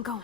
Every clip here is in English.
I'm going.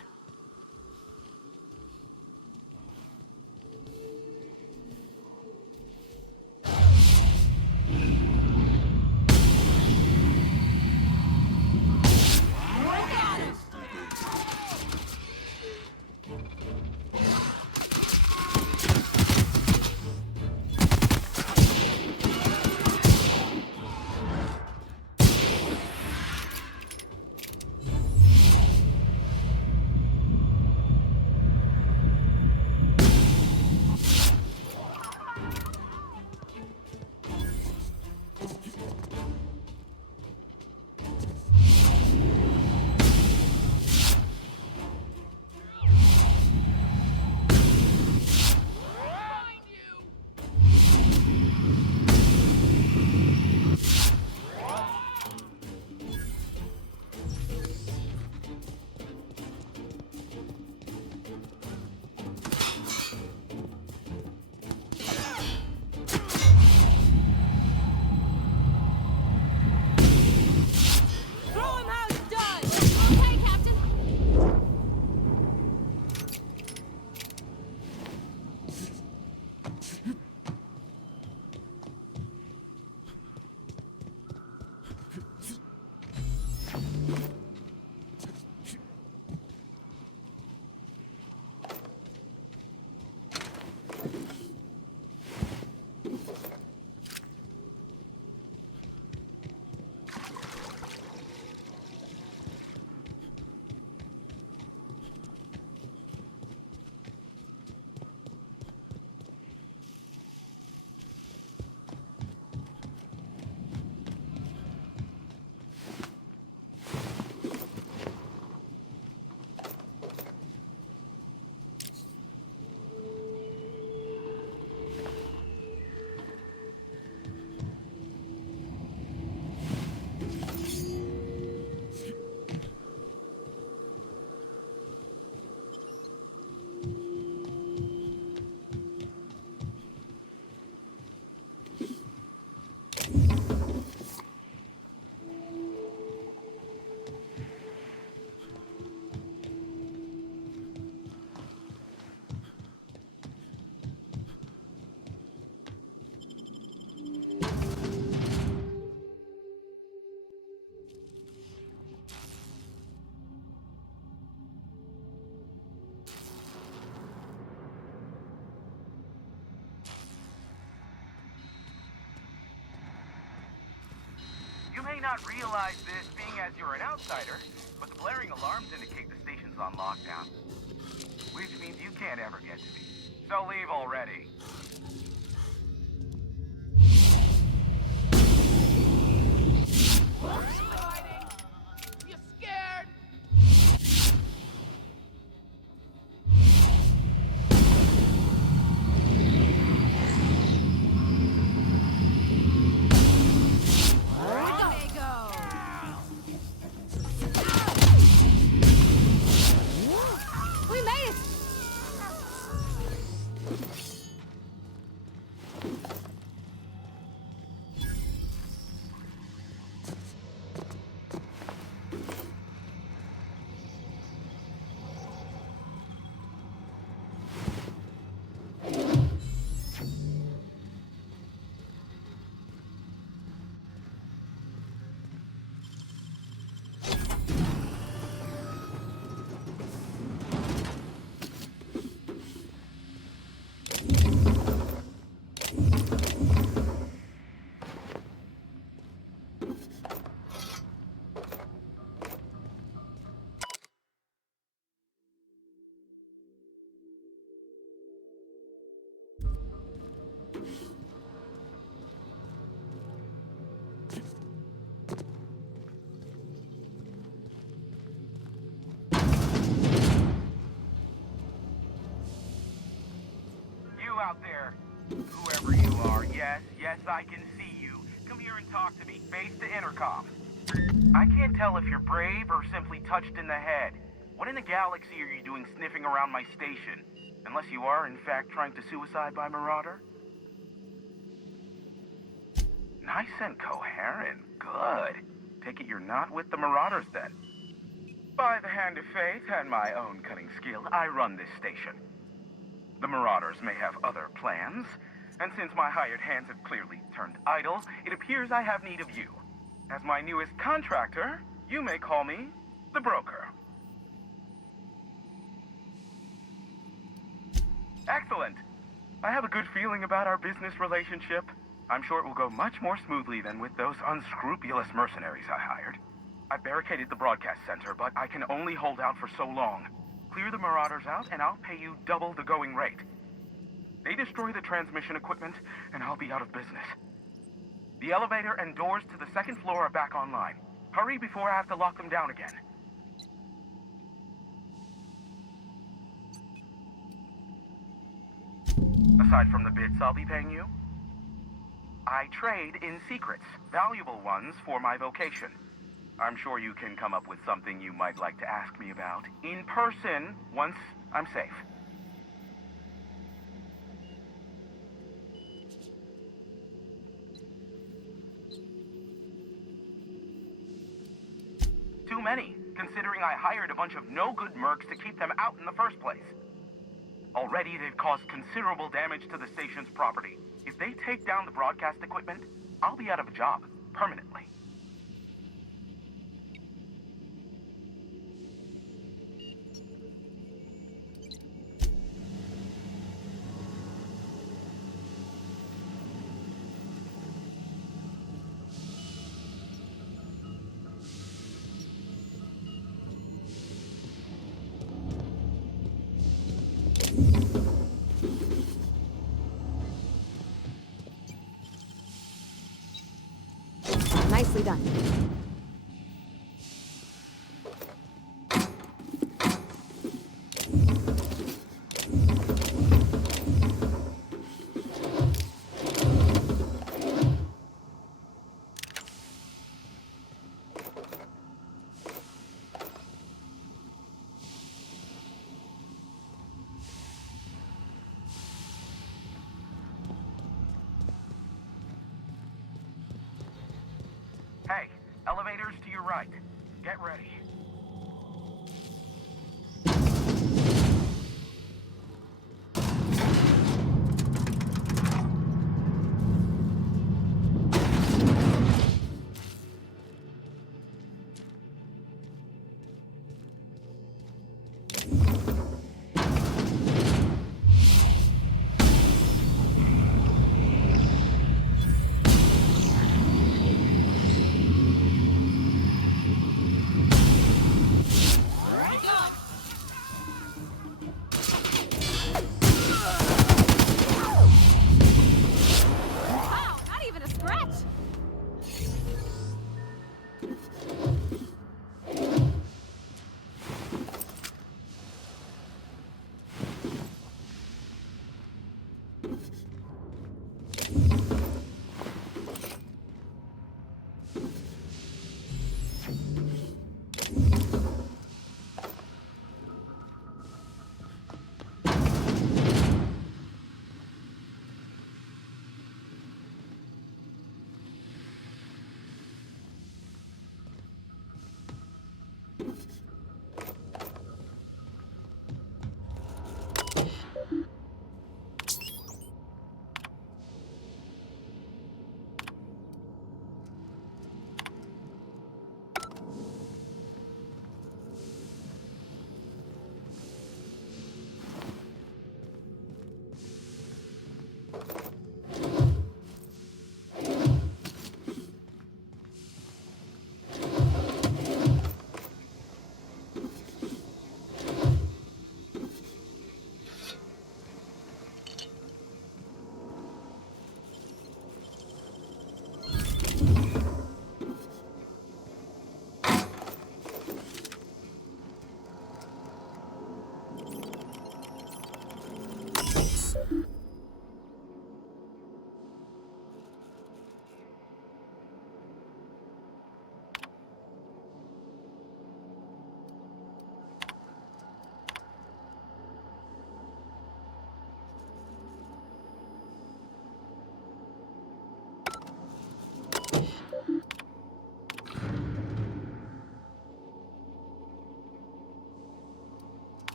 You may not realize this being as you're an outsider, but the blaring alarms indicate the station's on lockdown. Which means you can't ever get to me. So leave already. You scared? We made it! Out there, whoever you are, yes, I can see you. Come here and talk to me, face to intercom. I can't tell if you're brave or simply touched in the head. What in the galaxy are you doing sniffing around my station? Unless you are, in fact, trying to suicide by Marauder? Nice and coherent. Good. Take it you're not with the Marauders, then. By the hand of fate and my own cunning skill, I run this station. The Marauders may have other plans, and since my hired hands have clearly turned idle, it appears I have need of you. As my newest contractor, you may call me the Broker. Excellent. I have a good feeling about our business relationship. I'm sure it will go much more smoothly than with those unscrupulous mercenaries I hired. I barricaded the broadcast center, but I can only hold out for so long. Clear the Marauders out, and I'll pay you double the going rate. They destroy the transmission equipment, and I'll be out of business. The elevator and doors to the second floor are back online. Hurry before I have to lock them down again. Aside from the bits I'll be paying you, I trade in secrets, valuable ones for my vocation. I'm sure you can come up with something you might like to ask me about in person once I'm safe. Too many, considering I hired a bunch of no-good mercs to keep them out in the first place. Already, they've caused considerable damage to the station's property. If they take down the broadcast equipment, I'll be out of a job, permanently. Nicely done. Hey, elevators to your right. Get ready.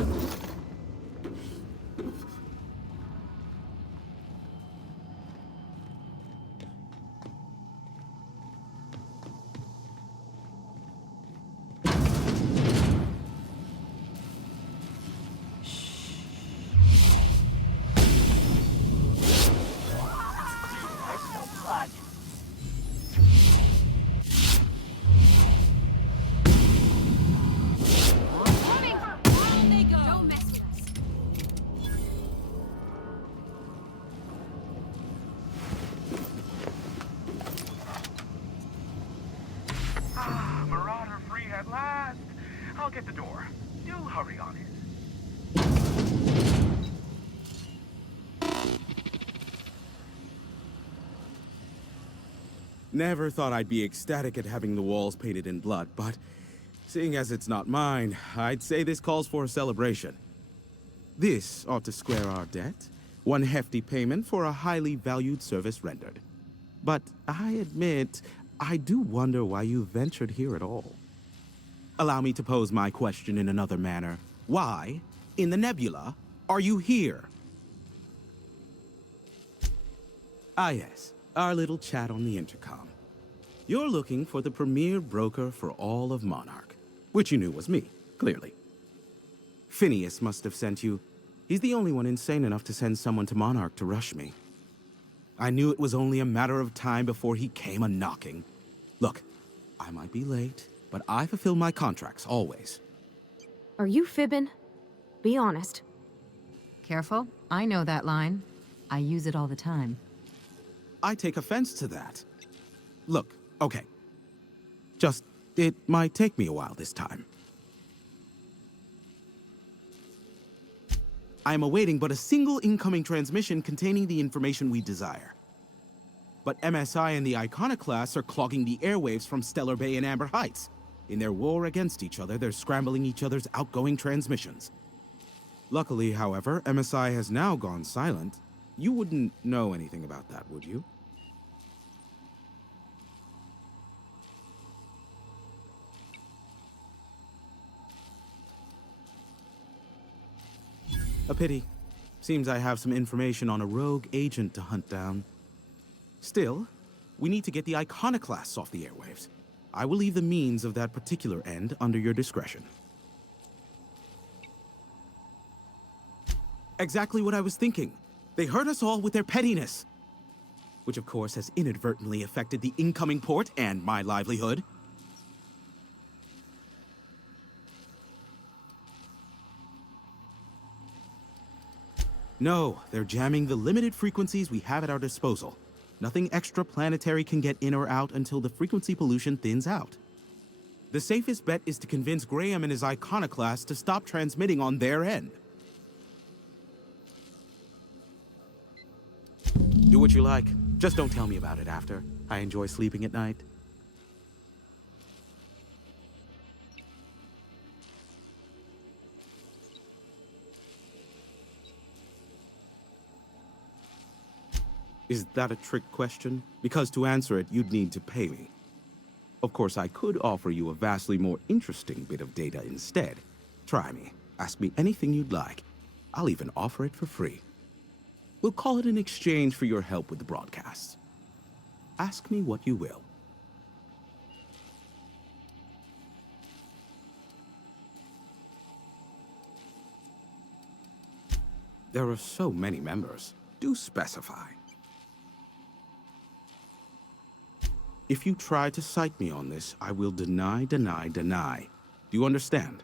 Moving! Down they go! Don't mess with us. Ah, Marauder free at last. I'll get the door. Do hurry on it. Never thought I'd be ecstatic at having the walls painted in blood, but seeing as it's not mine, I'd say this calls for a celebration. This ought to square our debt. One hefty payment for a highly valued service rendered. But I admit, I do wonder why you ventured here at all. Allow me to pose my question in another manner. Why, in the nebula, are you here? Ah yes, our little chat on the intercom. You're looking for the premier broker for all of Monarch, which you knew was me, clearly. Phineas must have sent you. He's the only one insane enough to send someone to Monarch to rush me. I knew it was only a matter of time before he came a-knocking. Look, I might be late, but I fulfill my contracts, always. Are you fibbing? Be honest. Careful, I know that line. I use it all the time. I take offense to that. Look, okay. Just, it might take me a while this time. I am awaiting but a single incoming transmission containing the information we desire. But MSI and the Iconoclasts are clogging the airwaves from Stellar Bay and Amber Heights. In their war against each other, they're scrambling each other's outgoing transmissions. Luckily, however, MSI has now gone silent. You wouldn't know anything about that, would you? A pity. Seems I have some information on a rogue agent to hunt down. Still, we need to get the Iconoclasts off the airwaves. I will leave the means of that particular end under your discretion. Exactly what I was thinking. They hurt us all with their pettiness. Which of course has inadvertently affected the incoming port and my livelihood. No, they're jamming the limited frequencies we have at our disposal. Nothing extraplanetary can get in or out until the frequency pollution thins out. The safest bet is to convince Graham and his Iconoclast to stop transmitting on their end. Do what you like. Just don't tell me about it after. I enjoy sleeping at night. Is that a trick question? Because to answer it, you'd need to pay me. Of course, I could offer you a vastly more interesting bit of data instead. Try me. Ask me anything you'd like. I'll even offer it for free. We'll call it an exchange for your help with the broadcasts. Ask me what you will. There are so many members. Do specify. If you try to cite me on this, I will deny, deny, deny. Do you understand?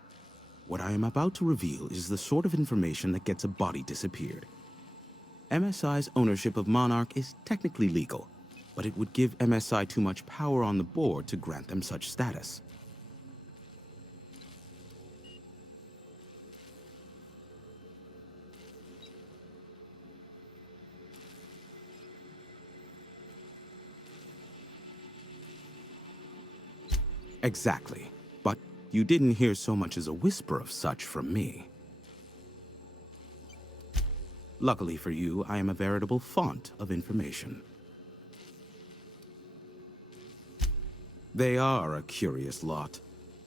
What I am about to reveal is the sort of information that gets a body disappeared. MSI's ownership of Monarch is technically legal, but it would give MSI too much power on the board to grant them such status. Exactly. But you didn't hear so much as a whisper of such from me. Luckily for you, I am a veritable font of information. They are a curious lot.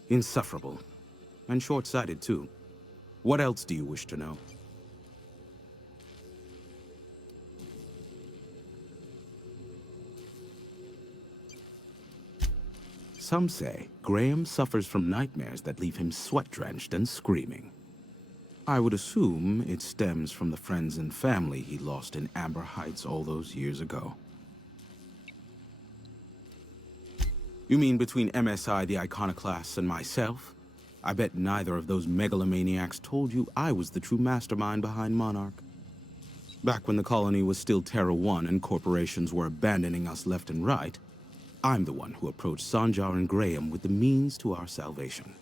Insufferable. And short-sighted, too. What else do you wish to know? Some say Graham suffers from nightmares that leave him sweat-drenched and screaming. I would assume it stems from the friends and family he lost in Amber Heights all those years ago. You mean between MSI the Iconoclasts and myself? I bet neither of those megalomaniacs told you I was the true mastermind behind Monarch. Back when the colony was still Terra 1 and corporations were abandoning us left and right, I'm the one who approached Sanjar and Graham with the means to our salvation.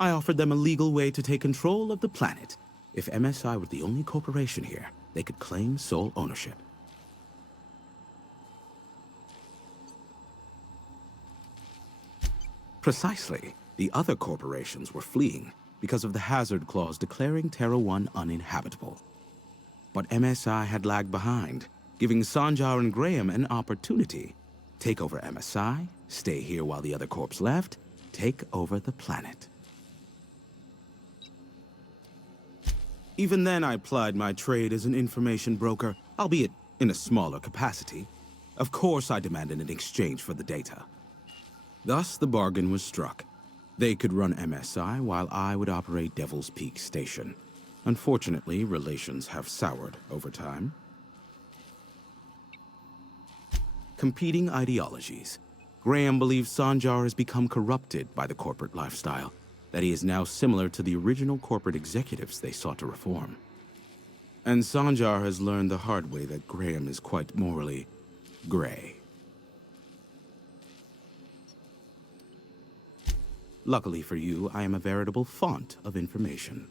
I offered them a legal way to take control of the planet. If MSI were the only corporation here, they could claim sole ownership. Precisely. The other corporations were fleeing because of the hazard clause declaring Terra 1 uninhabitable. But MSI had lagged behind, giving Sanjar and Graham an opportunity. Take over MSI, stay here while the other corps left, take over the planet. Even then, I plied my trade as an information broker, albeit in a smaller capacity. Of course, I demanded an exchange for the data. Thus, the bargain was struck. They could run MSI while I would operate Devil's Peak Station. Unfortunately, relations have soured over time. Competing ideologies. Graham believes Sanjar has become corrupted by the corporate lifestyle, that he is now similar to the original corporate executives they sought to reform. And Sanjar has learned the hard way that Graham is quite morally gray. Luckily for you, I am a veritable font of information.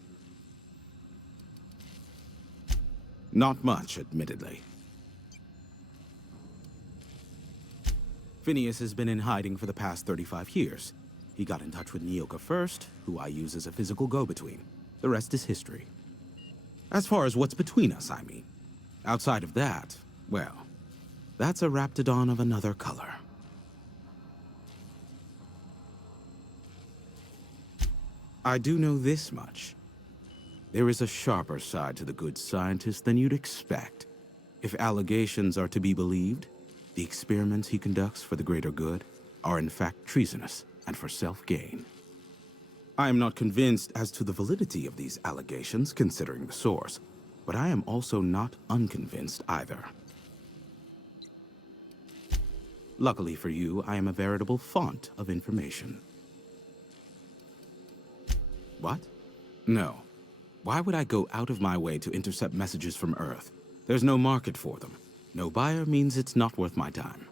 Not much, admittedly. Phineas has been in hiding for the past 35 years. He got in touch with Nyoka first, who I use as a physical go-between. The rest is history. As far as what's between us, I mean. Outside of that, well, that's a Raptidon of another color. I do know this much. There is a sharper side to the good scientist than you'd expect. If allegations are to be believed, the experiments he conducts for the greater good are in fact treasonous and for self-gain. I am not convinced as to the validity of these allegations, considering the source, but I am also not unconvinced either. Luckily for you, I am a veritable font of information. What? No. Why would I go out of my way to intercept messages from Earth? There's no market for them. No buyer means it's not worth my time.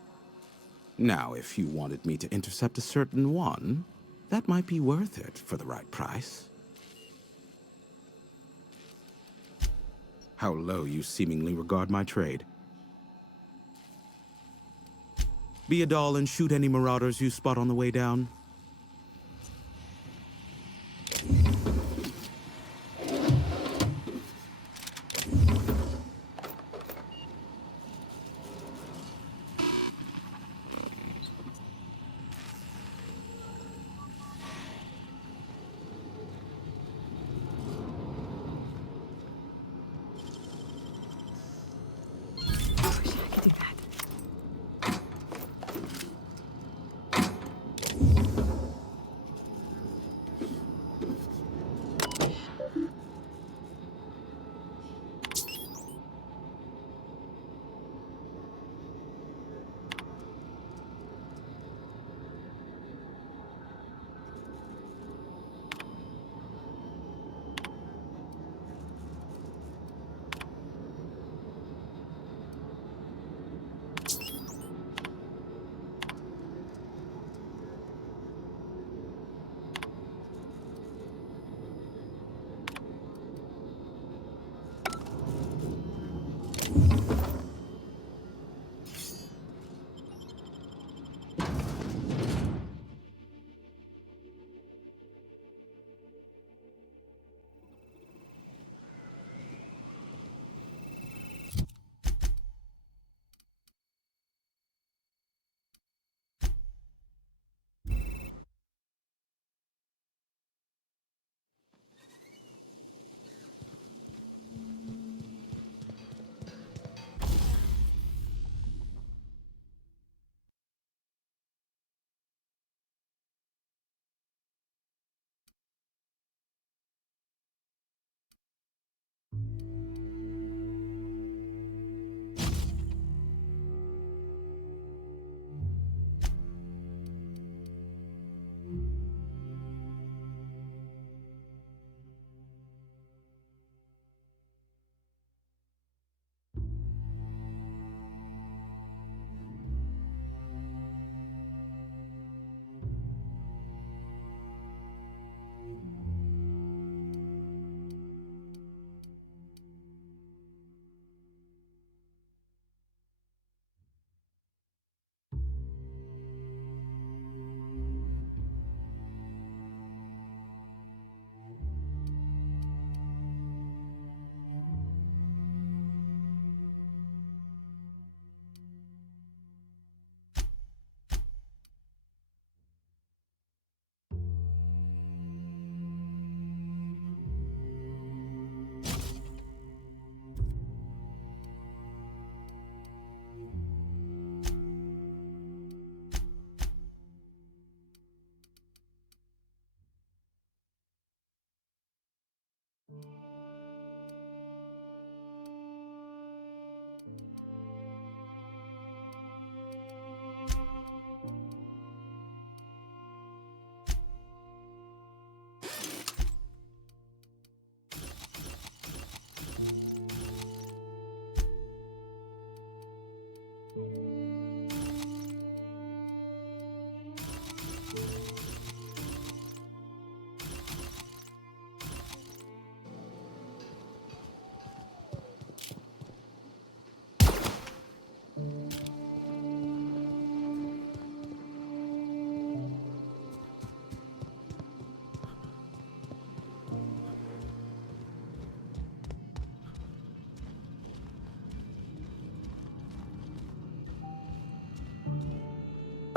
Now, if you wanted me to intercept a certain one, that might be worth it for the right price. How low you seemingly regard my trade. Be a doll and shoot any marauders you spot on the way down.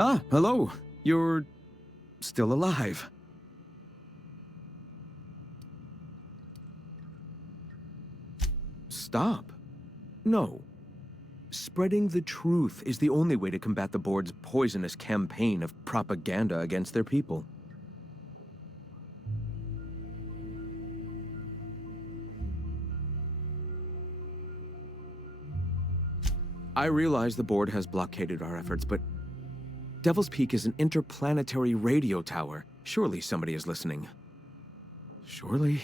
Ah, hello. You're still alive. Stop. No. Spreading the truth is the only way to combat the board's poisonous campaign of propaganda against their people. I realize the board has blockaded our efforts, but Devil's Peak is an interplanetary radio tower. Surely somebody is listening. Surely?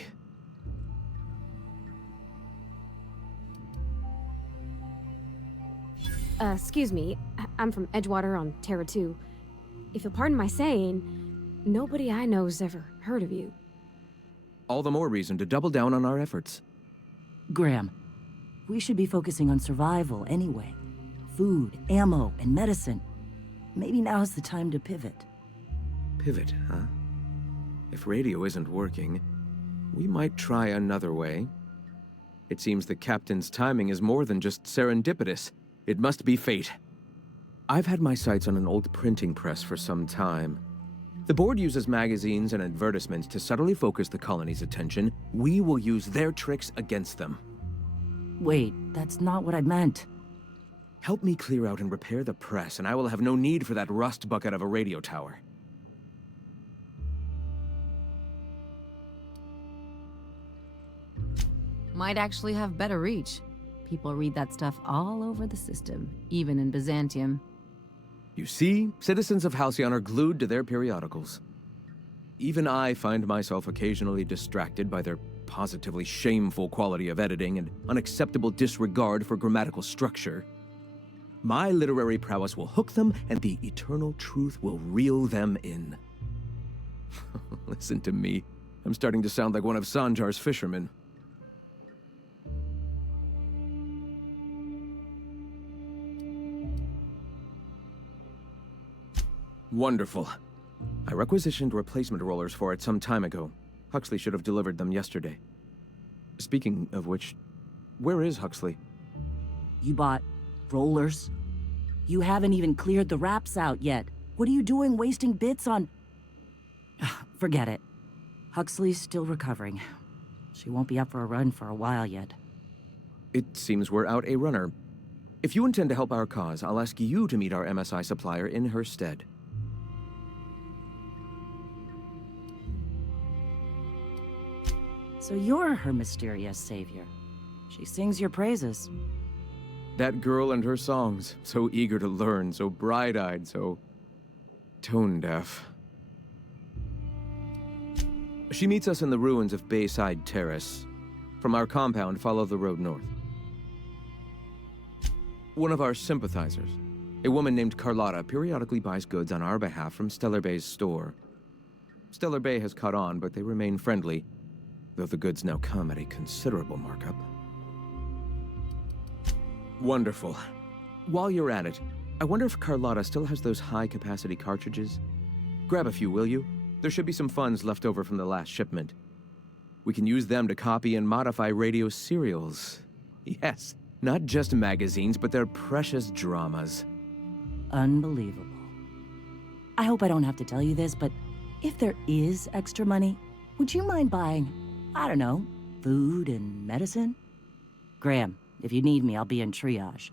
Excuse me. I'm from Edgewater on Terra 2. If you'll pardon my saying, nobody I know's ever heard of you. All the more reason to double down on our efforts. Graham, we should be focusing on survival anyway. Food, ammo, and medicine. Maybe now's the time to pivot. Pivot, huh? If radio isn't working, we might try another way. It seems the captain's timing is more than just serendipitous. It must be fate. I've had my sights on an old printing press for some time. The board uses magazines and advertisements to subtly focus the colony's attention. We will use their tricks against them. Wait, that's not what I meant. Help me clear out and repair the press, and I will have no need for that rust bucket of a radio tower. Might actually have better reach. People read that stuff all over the system, even in Byzantium. You see, citizens of Halcyon are glued to their periodicals. Even I find myself occasionally distracted by their positively shameful quality of editing and unacceptable disregard for grammatical structure. My literary prowess will hook them, and the eternal truth will reel them in. Listen to me. I'm starting to sound like one of Sanjar's fishermen. Wonderful. I requisitioned replacement rollers for it some time ago. Huxley should have delivered them yesterday. Speaking of which, where is Huxley? You bought rollers? You haven't even cleared the wraps out yet. What are you doing wasting bits on... Forget it. Huxley's still recovering. She won't be up for a run for a while yet. It seems we're out a runner. If you intend to help our cause, I'll ask you to meet our MSI supplier in her stead. So you're her mysterious savior. She sings your praises. That girl and her songs, so eager to learn, so bright-eyed, so tone-deaf. She meets us in the ruins of Bayside Terrace. From our compound, follow the road north. One of our sympathizers, a woman named Carlotta, periodically buys goods on our behalf from Stellar Bay's store. Stellar Bay has caught on, but they remain friendly, though the goods now come at a considerable markup. Wonderful. While you're at it, I wonder if Carlotta still has those high-capacity cartridges? Grab a few, will you? There should be some funds left over from the last shipment. We can use them to copy and modify radio serials. Yes, not just magazines, but their precious dramas. Unbelievable. I hope I don't have to tell you this, but if there is extra money, would you mind buying, I don't know, food and medicine? Graham, if you need me, I'll be in triage.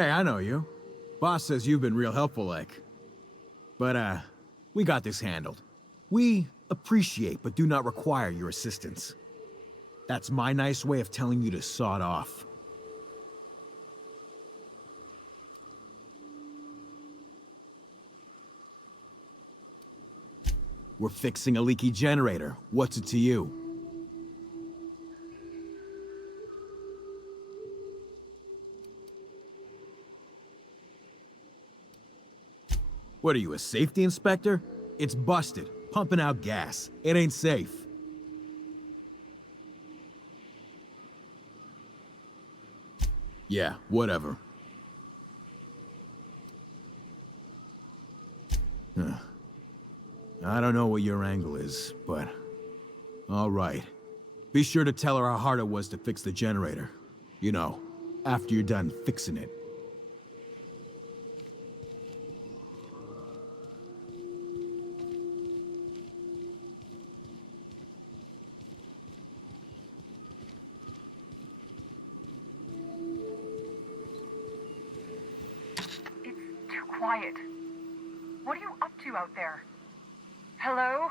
Hey, I know you. Boss says you've been real helpful, like. But, we got this handled. We appreciate but do not require your assistance. That's my nice way of telling you to sod off. We're fixing a leaky generator. What's it to you? What are you, a safety inspector? It's busted, pumping out gas. It ain't safe. Yeah, whatever. I don't know what your angle is, but... all right. Be sure to tell her how hard it was to fix the generator. You know, after you're done fixing it. Quiet. What are you up to out there? Hello?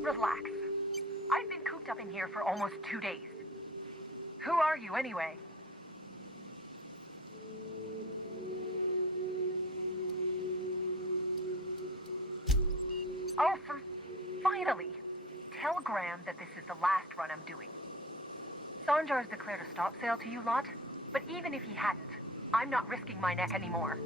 Relax. I've been cooped up in here for almost 2 days. Who are you, anyway? Oh, finally! Tell Graham that this is the last run I'm doing. Sanjar's declared a stop sale to you lot. But even if he hadn't, I'm not risking my neck anymore.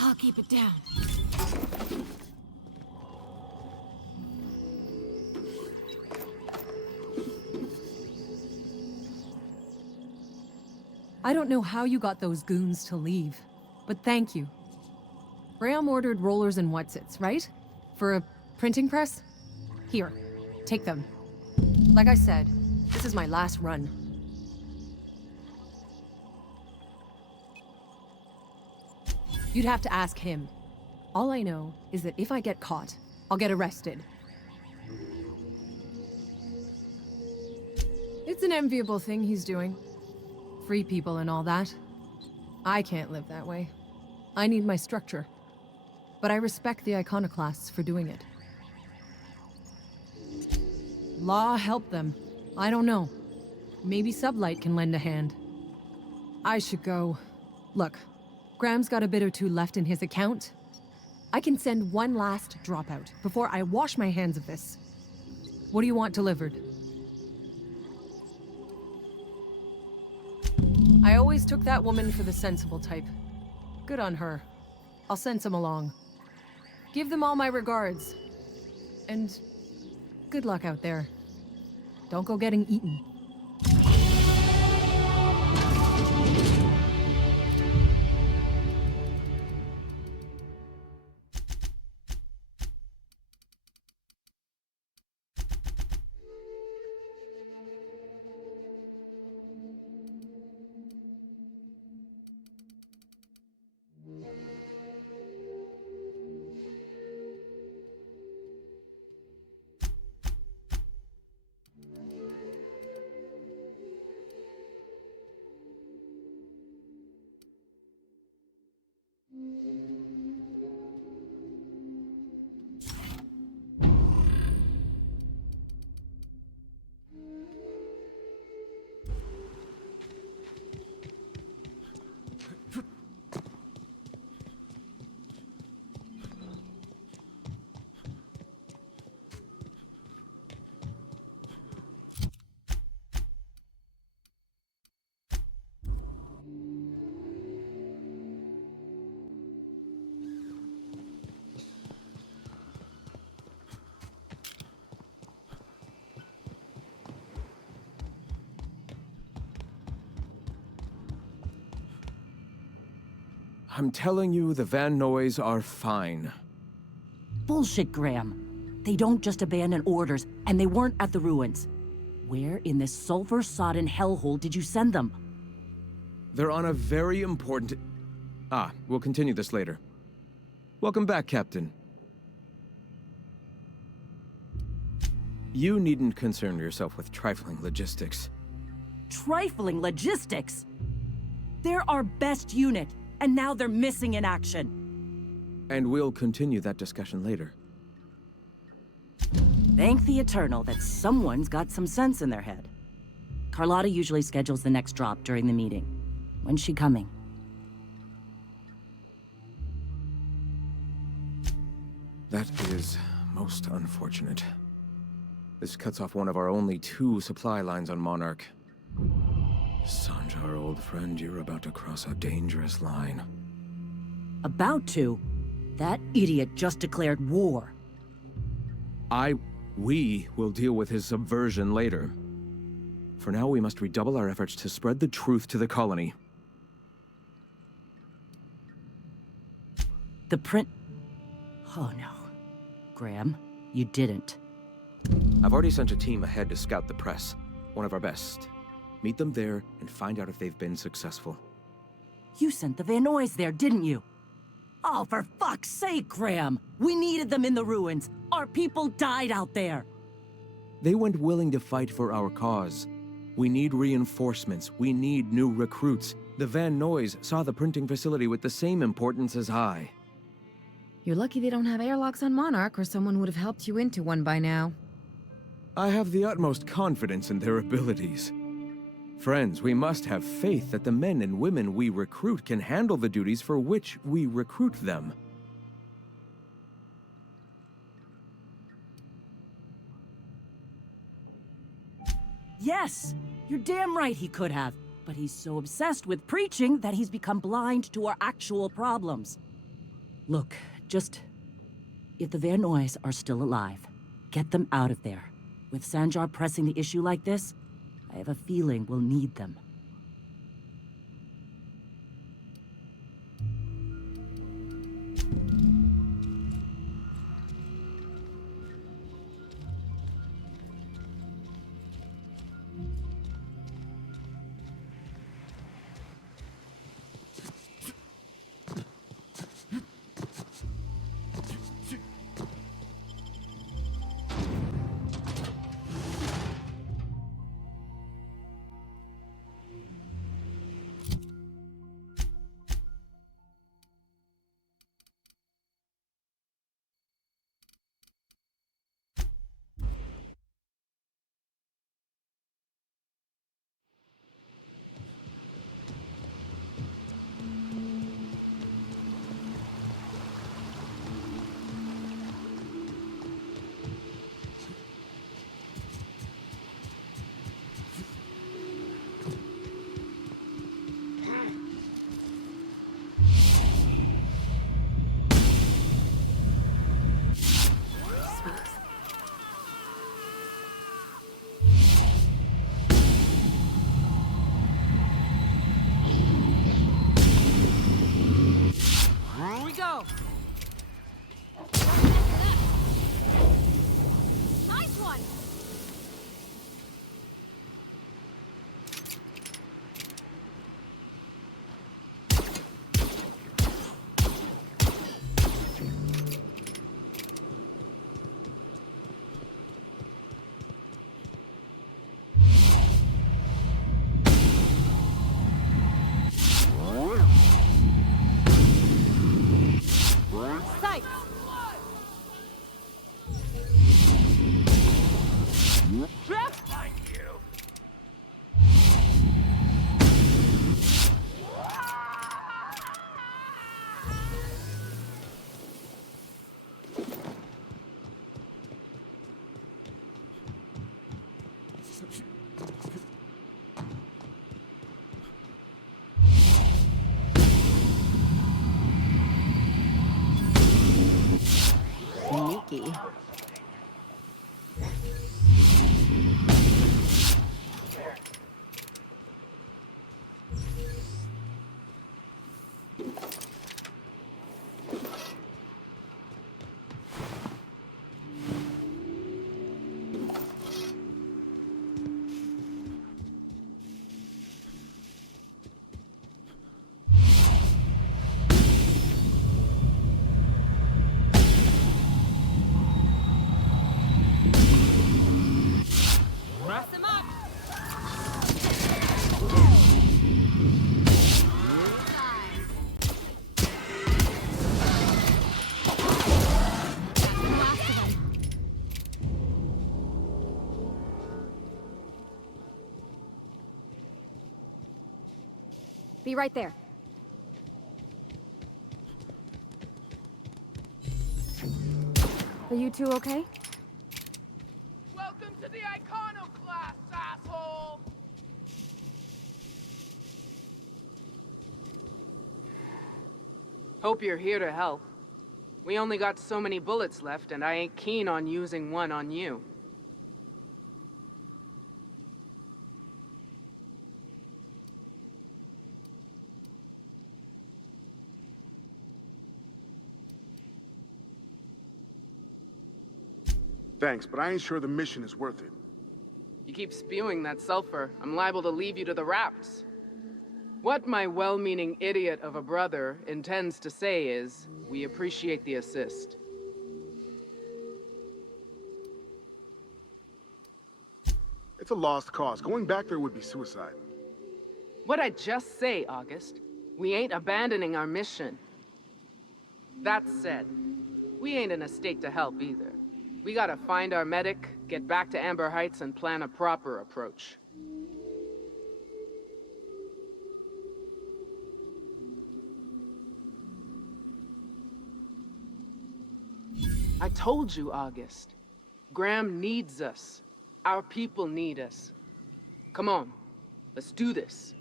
I'll keep it down. I don't know how you got those goons to leave, but thank you. Graham ordered rollers and whatsits, right? For a printing press? Here, take them. Like I said, this is my last run. You'd have to ask him. All I know is that if I get caught, I'll get arrested. It's an enviable thing he's doing. Free people and all that. I can't live that way. I need my structure. But I respect the iconoclasts for doing it. Law help them. I don't know. Maybe Sublight can lend a hand. I should go. Look, Graham's got a bit or two left in his account. I can send one last dropout before I wash my hands of this. What do you want delivered? I always took that woman for the sensible type. Good on her. I'll send some along. Give them all my regards. And good luck out there. Don't go getting eaten. I'm telling you, the Van Noys are fine. Bullshit, Graham. They don't just abandon orders, and they weren't at the ruins. Where in this sulfur-sodden hellhole did you send them? They're on a very important... we'll continue this later. Welcome back, Captain. You needn't concern yourself with trifling logistics. Trifling logistics? They're our best unit, and now they're missing in action. And we'll continue that discussion later. Thank the Eternal that someone's got some sense in their head. Carlotta usually schedules the next drop during the meeting. When's she coming? That is most unfortunate. This cuts off one of our only 2 supply lines on Monarch. Sanjar, old friend, you're about to cross a dangerous line. About to? That idiot just declared war. We will deal with his subversion later. For now, we must redouble our efforts to spread the truth to the colony. The print... Oh no. Graham, you didn't. I've already sent a team ahead to scout the press. One of our best. Meet them there and find out if they've been successful. You sent the Van Noys there, didn't you? Oh, for fuck's sake, Graham! We needed them in the ruins! Our people died out there! They went willing to fight for our cause. We need reinforcements. We need new recruits. The Van Noys saw the printing facility with the same importance as I. You're lucky they don't have airlocks on Monarch, or someone would have helped you into one by now. I have the utmost confidence in their abilities. Friends, we must have faith that the men and women we recruit can handle the duties for which we recruit them. Yes! You're damn right he could have. But he's so obsessed with preaching that he's become blind to our actual problems. Look, just... If the Van Noys are still alive, get them out of there. With Sanjar pressing the issue like this, I have a feeling we'll need them. Be right there. Are you two okay? Welcome to the iconoclast, asshole! Hope you're here to help. We only got so many bullets left, and I ain't keen on using one on you. Thanks, but I ain't sure the mission is worth it. You keep spewing that sulfur, I'm liable to leave you to the raps. What my well-meaning idiot of a brother intends to say is, we appreciate the assist. It's a lost cause. Going back there would be suicide. What'd I just say, August? We ain't abandoning our mission. That said, we ain't in a state to help either. We gotta find our medic, get back to Amber Heights, and plan a proper approach. I told you, August. Graham needs us. Our people need us. Come on, let's do this.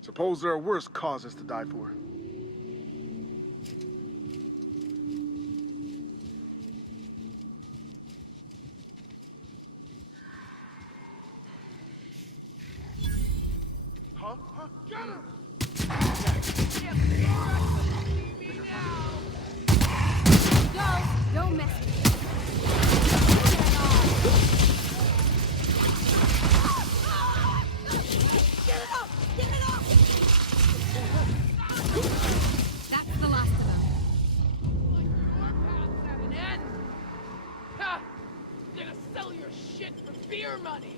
Suppose there are worse causes to die for. Huh? Get him! Go! Don't mess with me. Get it up! Get it up! That's the last of them. Like your path's at an end! Ha! Gonna sell your shit for beer money!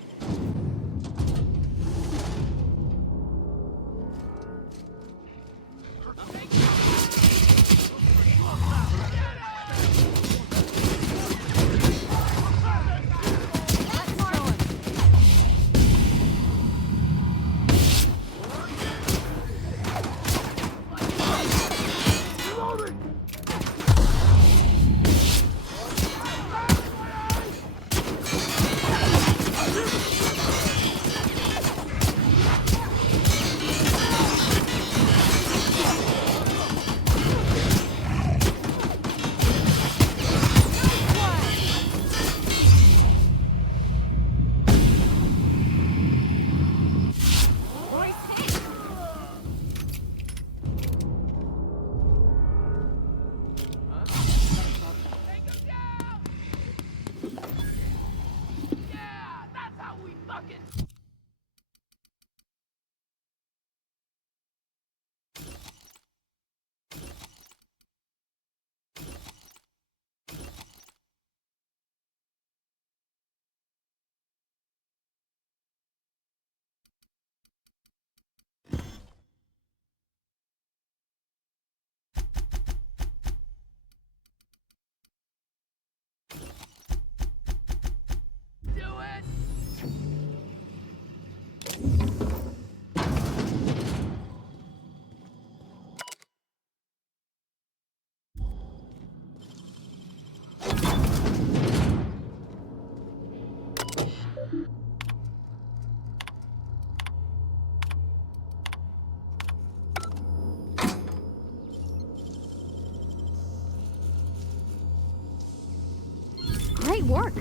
Great work!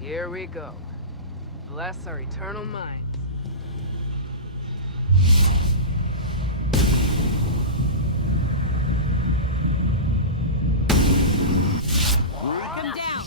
Here we go. Bless our eternal minds. Come down!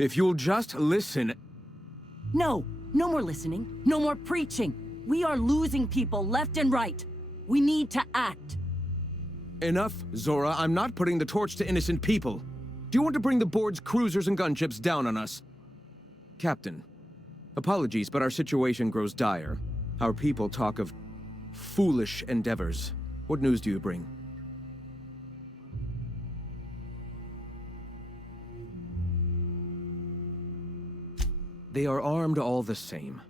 If you'll just listen... No, no more listening, no more preaching. We are losing people left and right. We need to act. Enough, Zora. I'm not putting the torch to innocent people. Do you want to bring the board's cruisers and gunships down on us? Captain, apologies, but our situation grows dire. Our people talk of foolish endeavors. What news do you bring? They are armed all the same.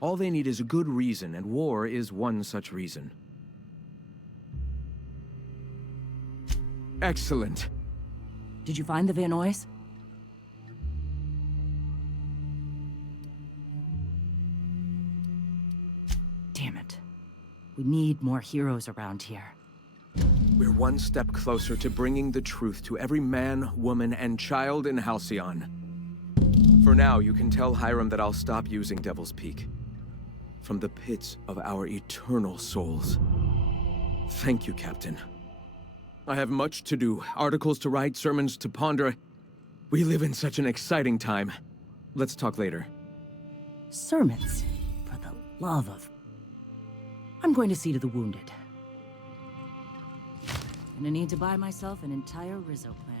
All they need is a good reason, and war is one such reason. Excellent. Did you find the Vanoys? Damn it. We need more heroes around here. We're one step closer to bringing the truth to every man, woman, and child in Halcyon. For now, you can tell Hiram that I'll stop using Devil's Peak. From the pits of our eternal souls. Thank you, Captain. I have much to do, articles to write, sermons to ponder. We live in such an exciting time. Let's talk later. Sermons? For the love of... I'm going to see to the wounded. Gonna need to buy myself an entire Rizzo plan.